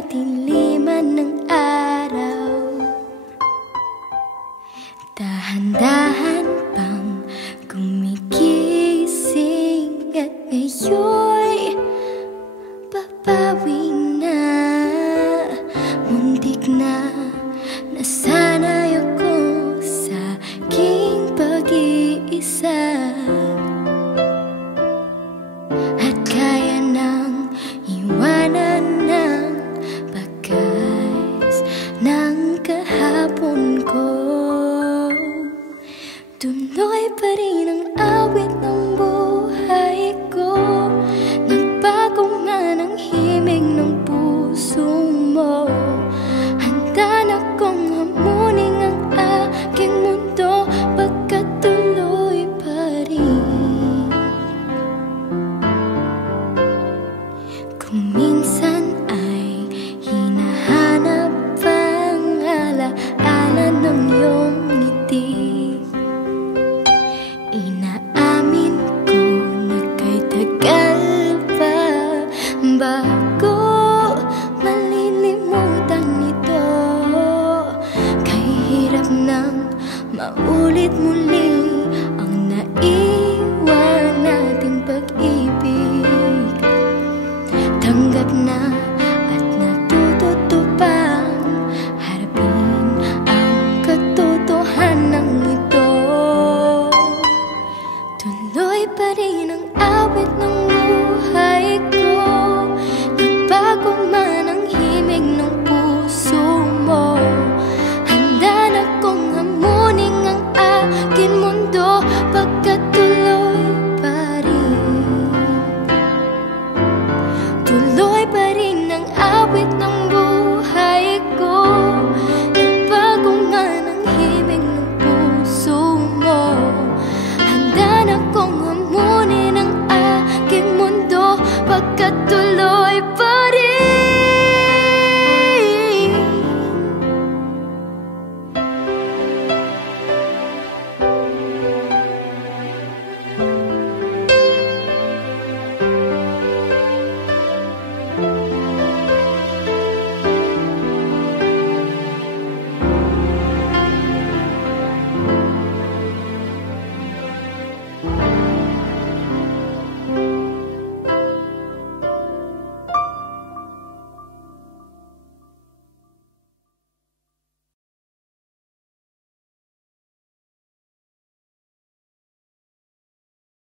kadiliman ng araw. Dahan-dahan pang gumigising at ngayon'y babawi na. Muntik na nasanay ako sa aking pag-iisa, at kaya nang iwanan ng bakas ng kahapon ko. Tuloy pa rin ang awit ng buhay ko. Nagbago man ang himig ng puso mo. Handa na kong hamunin ang aking mundo, pagkat tuloy pa rin. Kung minsan ay hinahanap ang alaala ng iyong ngiti, inaamin ko na kay tagal pa ba